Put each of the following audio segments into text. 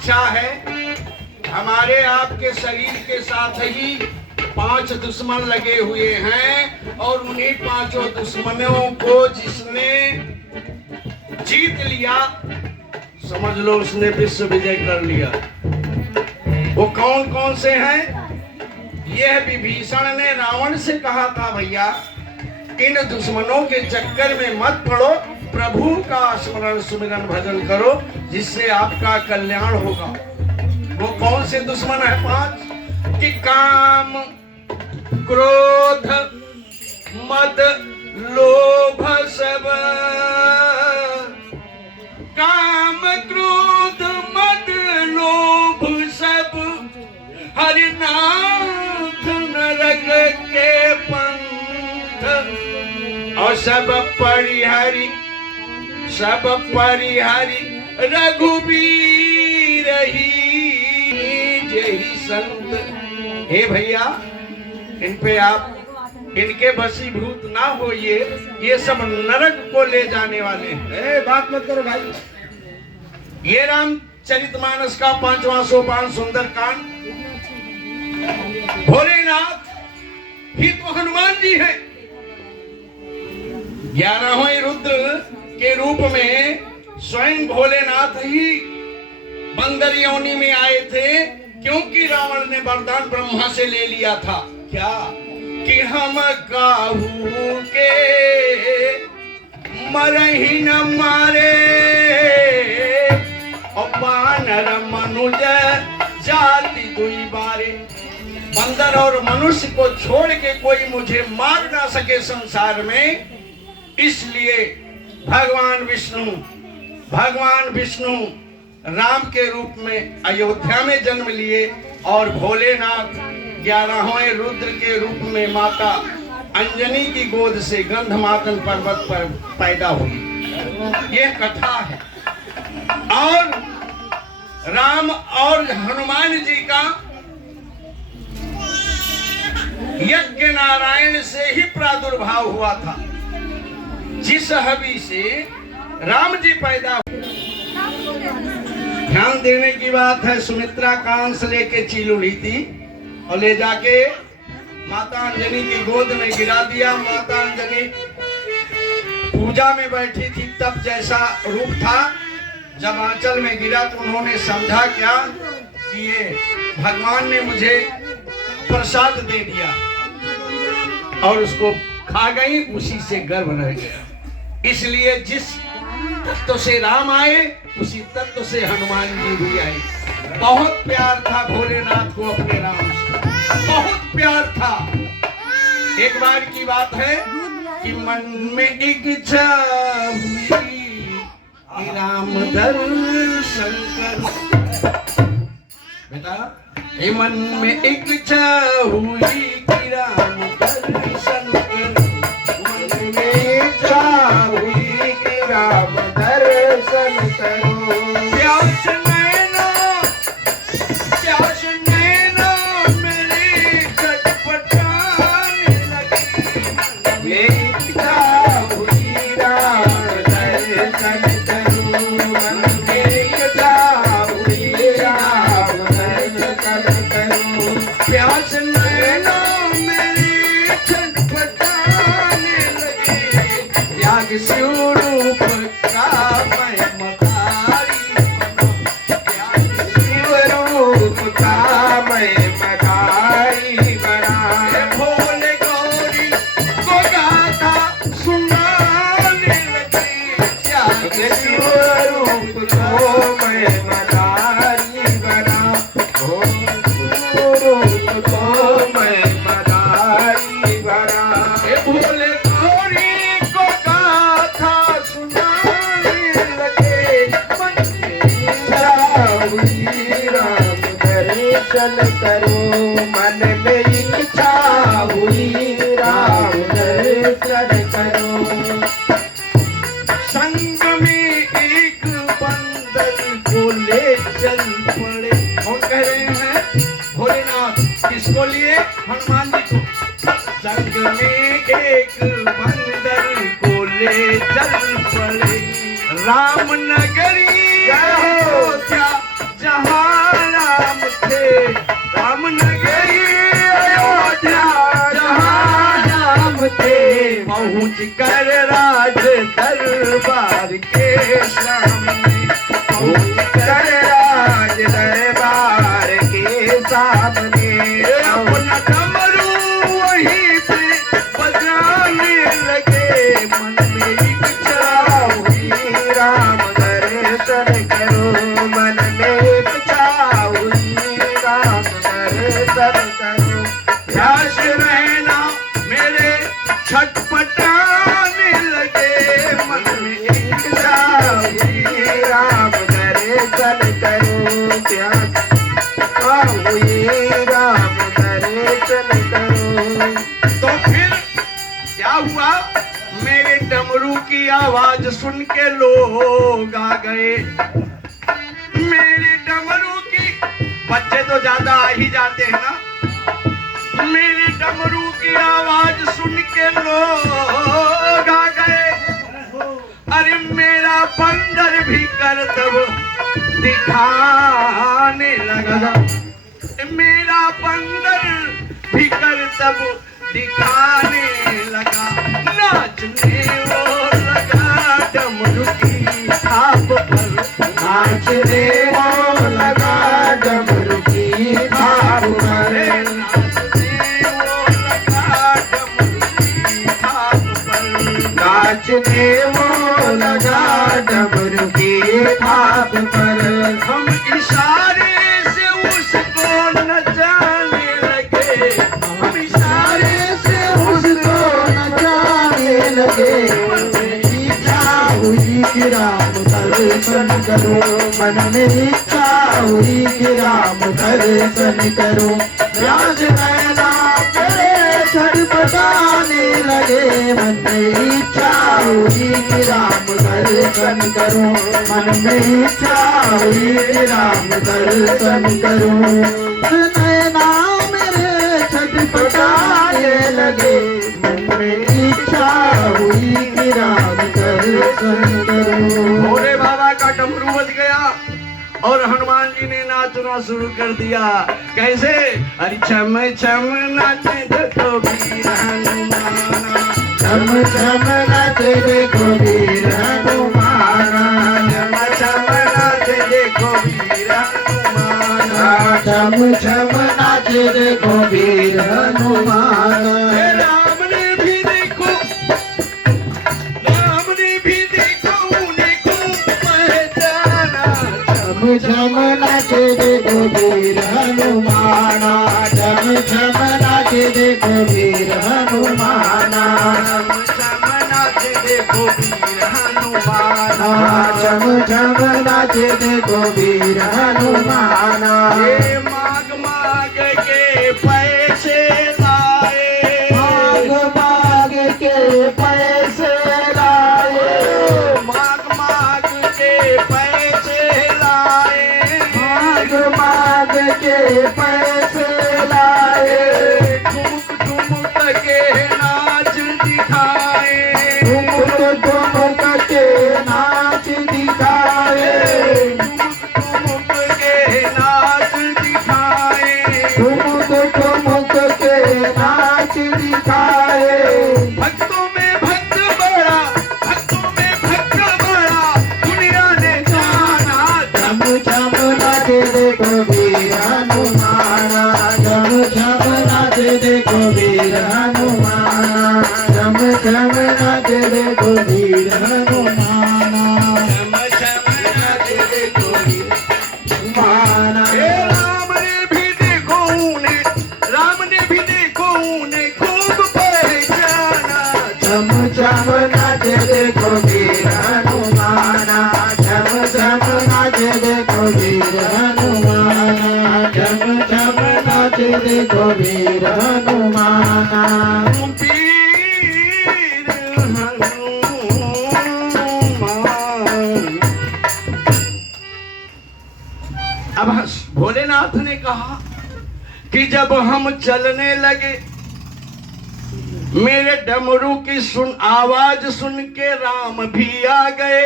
इच्छा है हमारे आपके शरीर के साथ ही 5 दुश्मन लगे हुए हैं और उन्हीं 5 दुश्मनों को जिसने जीत लिया समझ लो उसने विश्व विजय कर लिया। वो कौन कौन से हैं? यह विभीषण ने रावण से कहा था भैया इन दुश्मनों के चक्कर में मत पड़ो, प्रभु का स्मरण सुमिरन भजन करो जिससे आपका कल्याण होगा। वो कौन से दुश्मन है 5? कि काम, क्रोध, मद, लोभ सब। काम, क्रोध, मद, लोभ सब हरिनाथ नरक के पंथ और सब परिहरि रघुबीर ही जही संत। हे भैया इन पे आप इनके वशीभूत ना होइए, ये सब नरक को ले जाने वाले हैं। बात मत करो भाई। ये रामचरितमानस का 5वां सोपान सुंदर कांड। भोलेनाथ ही तो हनुमान जी हैं। 11वें रुद्र के रूप में स्वयं भोलेनाथ ही बंदर योनि में आए थे, क्योंकि रावण ने वरदान ब्रह्मा से ले लिया था। क्या कि हम काहू के मरही न मारे और बानर मनुज जाति दुई बारे। बंदर और मनुष्य को छोड़ के कोई मुझे मार ना सके संसार में, इसलिए भगवान विष्णु राम के रूप में अयोध्या में जन्म लिए और भोलेनाथ 11वें रुद्र के रूप में माता अंजनी की गोद से गंधमादन पर्वत पर पैदा हुई। यह कथा है। और राम और हनुमान जी का यज्ञ नारायण से ही प्रादुर्भाव हुआ था। जिस हवि से राम जी पैदा हुए। ध्यान देने की बात है, सुमित्रा कांस लेके चील उड़ी थी और ले जाके माता अंजनी की गोद में गिरा दिया। माता अंजनी पूजा में बैठी थी, तब जैसा रूप था, जब आंचल में गिरा तो उन्होंने समझा क्या कि ये भगवान ने मुझे प्रसाद दे दिया और उसको खा गई, उसी से गर्भ रह गया। इसलिए जिस तत्व से राम आए उसी तत्व से हनुमान जी भी आए। बहुत प्यार था भोलेनाथ को अपने राम से, बहुत प्यार था। एक बार की बात है कि मन में इच्छा हुई कि राम दर्शन कर। बेटा ये मन में इच्छा हुई कि राम दर्शन कर। मन में इच्छा हुई कि राम दर्शन करो। प्यास नैना मेरी छटपटाने लगी। ये इच्छा हुई राम दर्शन करो। मन में इच्छा हुई राम दर्शन करो। प्यास नैना मेरी छटपटाने लगी। त्याग स्वरूप का मैं मदारी बना। त्याग स्वरूप का मैं मदारी बना। भोले गौरी को गाथा सुनाने लगी। त्याग स्वरूप को मैं मदारी बना। स्वरूप को मैं मदारी बना। भोले गौरी को गाथा सुनाने लगे। मन में इच्छा हुई राम दर्शन करो। मन में इच्छा हुई राम दर्शन करो। संग में एक बंदर को ले चल पड़े। कौन कह रहे हैं? भोलेनाथ। किसको लिए? हनुमान जी को। संग में एक बंदर को ले चल पड़े। राम नगरी अयोध्या जहाँ पहुँच कर राज दरबार के सामने, पहुँच कर राज दरबार के सामने, अपना डमरू वहीं पे बजाने लगे, मन में इच्छा हुई राम दर्शन करो, मन में इच्छा हुई राम दर्शन करो। प्यास रहना मेरे छटपटाने लगे, मन में इच्छा हुई राम दर्शन करो, प्यास हुई राम दर्शन करो। तो फिर क्या हुआ, मेरे डमरू की आवाज सुन के लोग आ गए। मेरे डमरू की, बच्चे तो ज्यादा आ ही जाते हैं ना, मेरे डमरू की आवाज सुन के लोग आ गए। अरे मेरा बंदर भी करतब दिखाने लगा, मेरा बंदर भी करतब दिखाने लगा, नाचने वो लगा डमरू की थाप पर, नाचने वो लगा डमरू की थाप पर, नाचने वो लगा डमरू की थाप पर, नाचने वो लगा डमरू की थाप पर। हम इशारे से उसको नचाने लगे, हम इशारे से उसको नचाने लगे, इच्छा हुई कि राम दर्शन करो, मन में इच्छा हुई कि राम दर्शन करो। प्यास नैना मेरे छटपटाने लगे, मन में इच्छा हुई कि राम दर्शन करो, मन में इच्छा हुई कि राम दर्शन करो। नैना मेरे छटपटाने लगे, मन में इच्छा हुई कि राम दर्शन करो। भोले बाबा का डमरू बज गया और हनुमान जी ने नाचना शुरू कर दिया। कैसे? अरे छम छम नाचे देखो वीर हनुमाना, छम छम नाचे देखो वीर हनुमाना, छम छम नाचे देखो वीर हनुमाना, छम छम नाचे देखो वीर हनुमाना। राम ने भी देखो, राम ने भी देखो उनको पहचाना, छम छम नाचे देखो वीर हनुमाना, छम छम नाचे देखो वीर हनुमाना, छम नाचे देखो वीर हनुमाना, छम छम नाचे देखो वीर हनुमाना। ये माग माग के पैसे लाए, माग माग के पैसे लाए, माग माग के पैसे लाए, माग माग के पैसे लाए, ठुमक ठुमक के नाच दिखाए, ठुमक ठुमक के नाच दिखाए, ठुमक ठुमक के नाच दिखाए, ठुमक ठुमक के नाच दिखाए। भक्तों में भक्त बड़ा, भक्तों में भक्त बड़ा, दुनिया ने जाना। छम छम नाचे देखो वीर हनुमाना, छम छम नाचे देखो वीर हनुमाना, छम छम नाचे देखो वीर हनुमाना। छम छम नाचे देखो वीर माना हे राम ने भी देखो उन्हें, राम ने भी देखो उन्हें खूब पहचाना। छम छम नाचे देखो वीर हनुमाना, छम छम नाचे देखो वीर हनुमाना, छम छम नाचे देखो वीर हनुमाना। वीर हनुमान। अब भोलेनाथ ने कहा कि जब हम चलने लगे, मेरे डमरू की आवाज सुन के राम भी आ गए,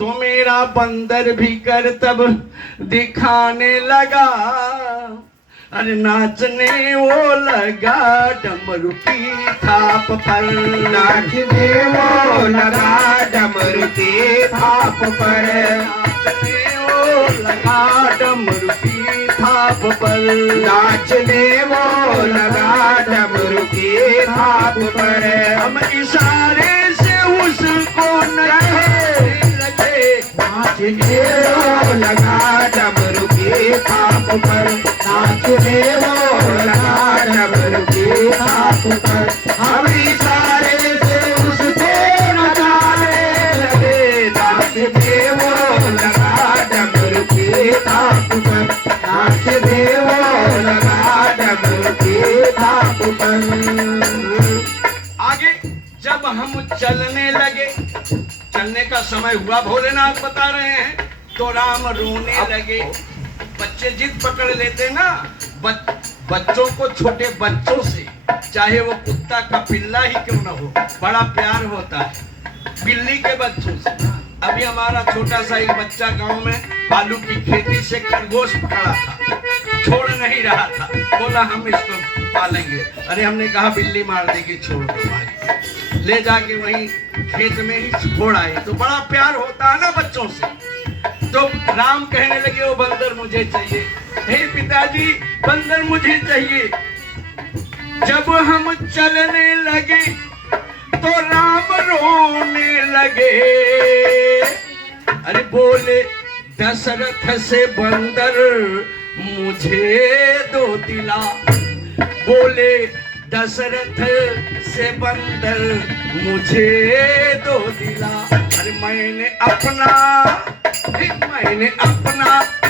तो मेरा बंदर भी करतब दिखाने लगा। अरे नाचने वो लगा डमरू की थाप पर, नाचने वो लगा डमरू की थाप पर, नाचने वो लगा डमरू की थाप पर, नाचने वो लगा डमरू की थाप पर। हम इशारे से उसको नचाने लगे, नाचने वो लगा डमरू की थाप पर, नाचने वो लगा डमरू की थाप पर। हम इशारे से उसको नचाने लगे, नाचने वो लगा डमरू की थाप पर, नाचने वो लगा डमरू की थाप पर। आगे जब हम चलने लगे, चलने का समय हुआ, भोलेनाथ बता रहे हैं, तो राम रोने लगे। बच्चे जिद पकड़ लेते ना, बच्चों को, छोटे बच्चों से, चाहे वो कुत्ता का पिल्ला ही क्यों ना हो, बड़ा प्यार होता है बिल्ली के बच्चों से। अभी हमारा छोटा सा एक बच्चा गांव में आलू की खेती से खरगोश पकड़ा था, छोड़ नहीं रहा था, बोला हम इसको पालेंगे। अरे हमने कहा बिल्ली मार देगी, छोड़ दो भाई। ले जाके वहीं खेत में ही छोड़ आए। तो बड़ा प्यार होता है ना बच्चों से। तो राम कहने लगे वो बंदर मुझे चाहिए, हे पिताजी बंदर मुझे चाहिए। जब हम चलने लगे तो राम रोने लगे। अरे बोले दशरथ से बंदर मुझे दो दिला, बोले दशरथ से बंदर मुझे दो दिला। अरे मैंने अपना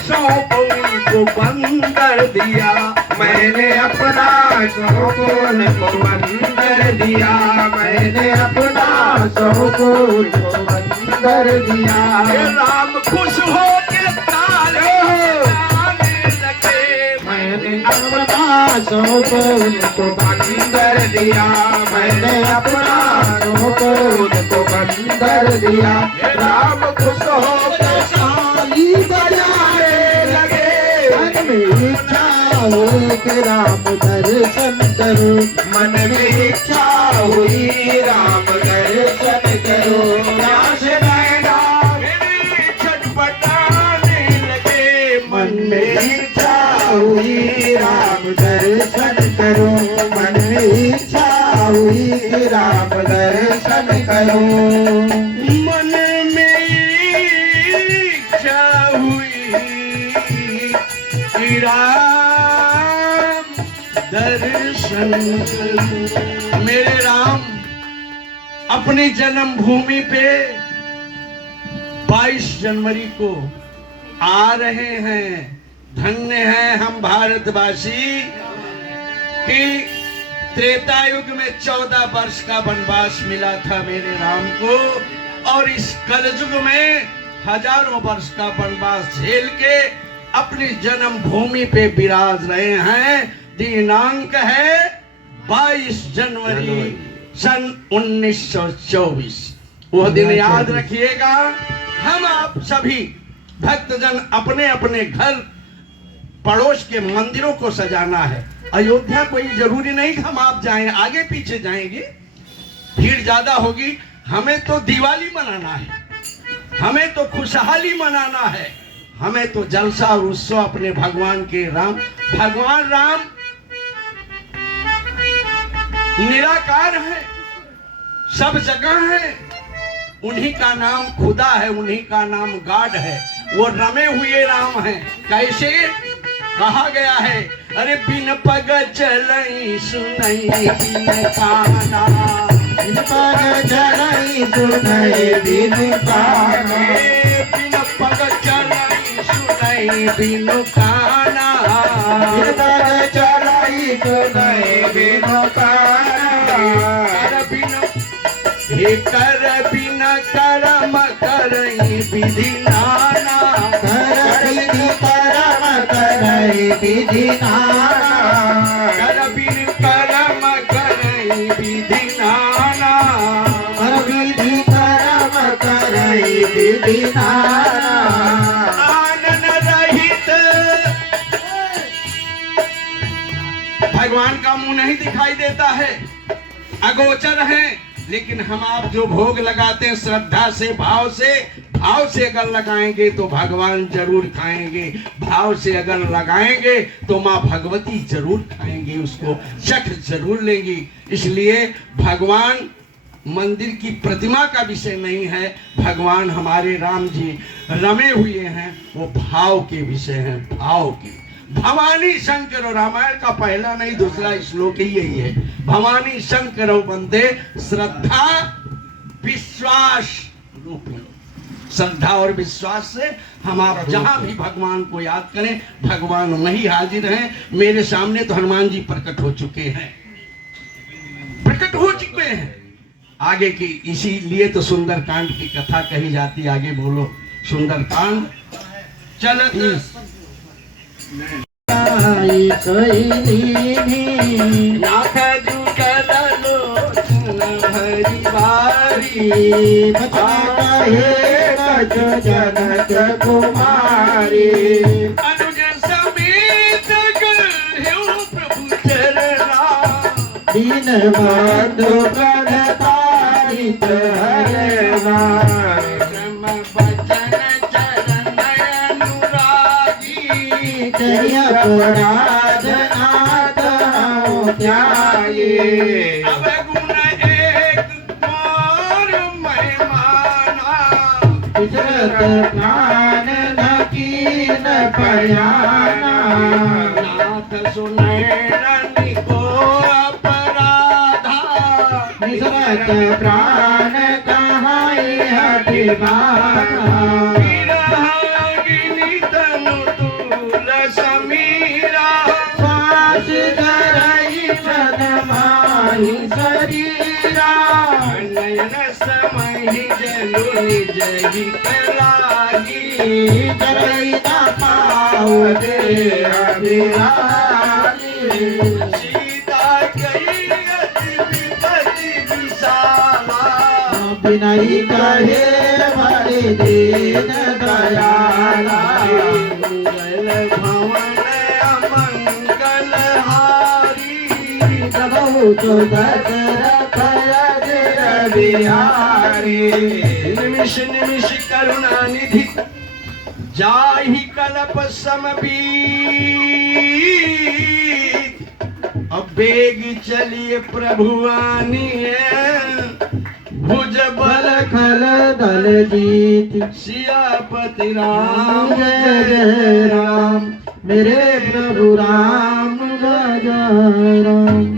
सौंप उनको बंदर दिया, मैंने अपना सौंप उनको बंदर दिया, मैंने अपना सौंप उनको बंदर दिया। हे राम खुश हो के ताले गाने लगे। मैंने अपना सौंप उनको बंदर दिया, मैंने अपना सौंप उनको बंदर दिया। राम खुश हो के ताली बजाने लगे। मन में इच्छा हुई कि राम दर्शन करो, मन में इच्छा हुई राम दर्शन करो। नाश नैना मेरी छटपटाने लगे, मन में इच्छा हुई राम दर्शन करो, मन में इच्छा हुई राम दर्शन करो। मन में इच्छा हुई कि राम दर्शन। मेरे राम अपनी जन्मभूमि पे 22 जनवरी को आ रहे हैं। धन्य हैं हम भारतवासी कि त्रेता युग में 14 वर्ष का वनवास मिला था मेरे राम को, और इस कलयुग में हजारों वर्ष का वनवास झेल के अपनी जन्मभूमि पे विराज रहे हैं। दिनांक है 22 जनवरी सन 1924। वह दिन याद रखिएगा। हम आप सभी भक्तजन अपने अपने घर पड़ोस के मंदिरों को सजाना है। अयोध्या कोई जरूरी नहीं कि हम आप जाएं, आगे पीछे जाएंगे, भीड़ ज्यादा होगी। हमें तो दिवाली मनाना है, हमें तो खुशहाली मनाना है, हमें तो जलसा और उत्सव अपने भगवान के भगवान राम निराकार है, सब जगह है। उन्हीं का नाम खुदा है, उन्हीं का नाम गॉड है। वो रमे हुए राम हैं। कैसे कहा गया है? अरे बिन पग चलई सुनई बिन काना, बिन पग चलई सुनई बिन काना, बिन पग चलई सुनई बिन काना, बिन पग चलई सुनई बिन काना। कर बिन करम करई विधि नाना, कर बिन करम करई विधि नाना, कर बिन करम करई विधि नाना, कर विधि करम करई विधि नाना। आनन रहित भगवान का मुंह नहीं दिखाई देता है, अगोचर है। लेकिन हम आप जो भोग लगाते हैं श्रद्धा से, भाव से अगर लगाएंगे तो भगवान जरूर खाएंगे, भाव से अगर लगाएंगे तो माँ भगवती जरूर खाएंगे, उसको चख जरूर लेंगी। इसलिए भगवान मंदिर की प्रतिमा का विषय नहीं है, भगवान हमारे राम जी रमे हुए हैं, वो भाव के विषय हैं, भाव के। भवानी शंकर, रामायण का पहला नहीं दूसरा श्लोक ही यही है, भवानी शंकर वंदे श्रद्धा विश्वास रूपिणी। श्रद्धा और विश्वास से हम आप जहां भी भगवान को याद करें, भगवान वहीं हाजिर हैं। मेरे सामने तो हनुमान जी प्रकट हो चुके हैं, प्रकट हो चुके हैं। आगे की इसीलिए तो सुंदर कांड की कथा कही जाती। आगे बोलो सुंदर कांड चलत नाथ जुगलो भरी बारी जनक कुमारी अनुज समेत प्रभु चरणा दीन बंधु प्रणतारित हरना अपराधनाथ त्याये अब गुण एक और महिमाना विचरत प्राण नकीन पयाना नाथ सुनैरनि को अपराधा विचरत प्राण कहाई हठिबाना शरीरा नयन समय जलु निज हित लागी करैना पाओ दे अभिरामी सीता गई अति विपति विशाला बिनई कहे भरि दीन दयाला मंगल भवन अमंगल हारी तो दशरथ बिहारी निमिष निमिष करुणा निधि जाहि कल्प समबीत। अब बेग चलिए प्रभु आनिए भुज बल खल दल जीत सियापति राम जय जय राम मेरे प्रभु राम जय जय राम।